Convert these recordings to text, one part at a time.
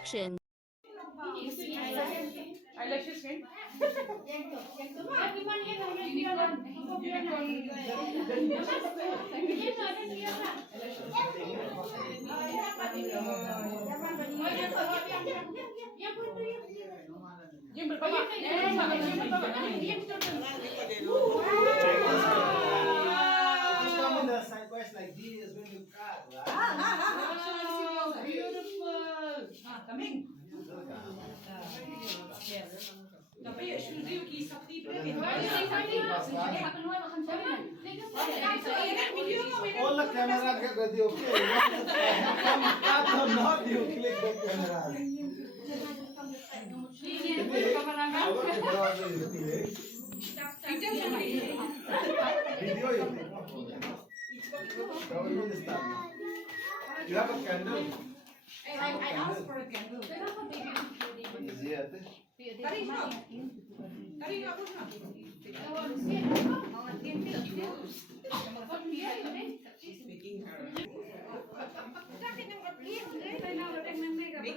Production. Eyelashes kan? Yung berbaba. Come in the sideways like this when you cut, right? Beautiful. Coming. Tapi studio ki sakti All the camera get ready, okay? Cut or not, you click the camera. Video you click. Now you will start. You have a candle. I asked for a candle. Is here,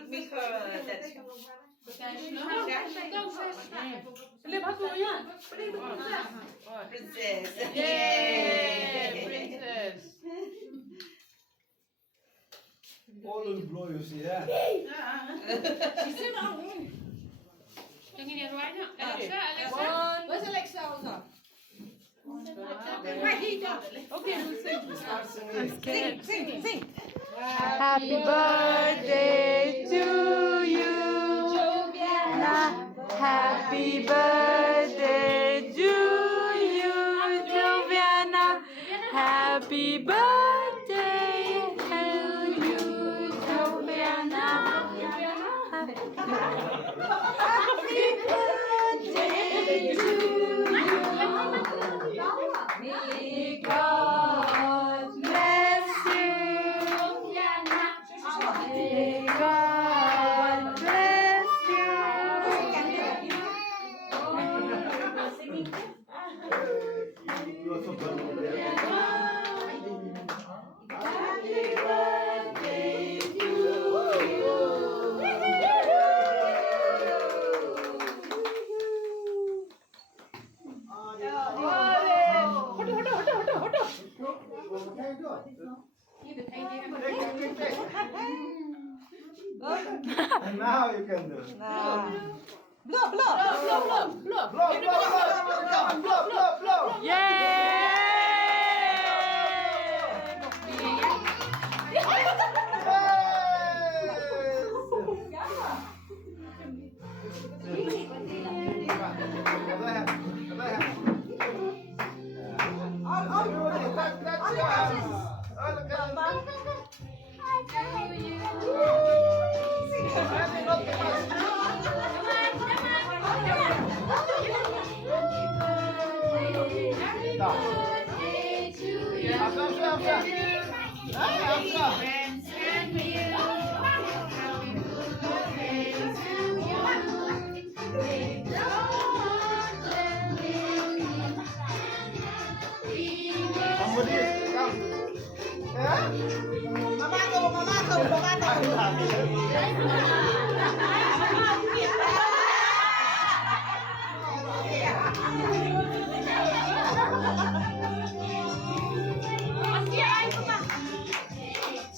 Make her that princess. Yay, princess. all will blow, you see, yeah? Where's Alexa also? Okay, we'll sing. Start singing. Sing. Happy birthday to you, Joviana. Happy birthday to you, Joviana. Happy birthday to you, Joviana. Happy birthday to you. May God bless you. May God bless You also burn there. Happy birthday to you. And now you can do. Blow. Blow, blow. Somebody come. Yeah?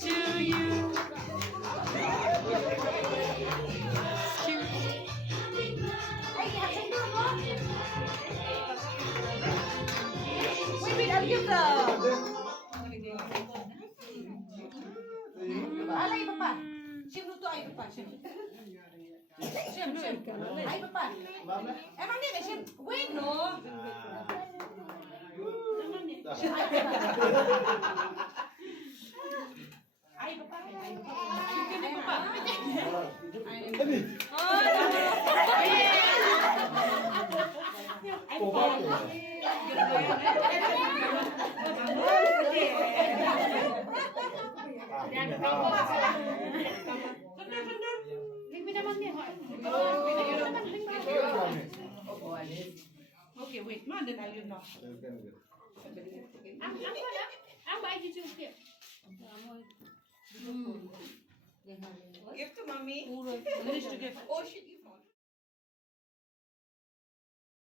To you. Wait, I'll give the. Alay papa. Siyem luto ay papa. Siyem. Ay papa. Emang dia siyem. Wait no. Ay papa. Ay papa. Okay, wait. Man, then I will not. Ang baik itu sikit. Give to mommy. Finish to give. Oh shit, you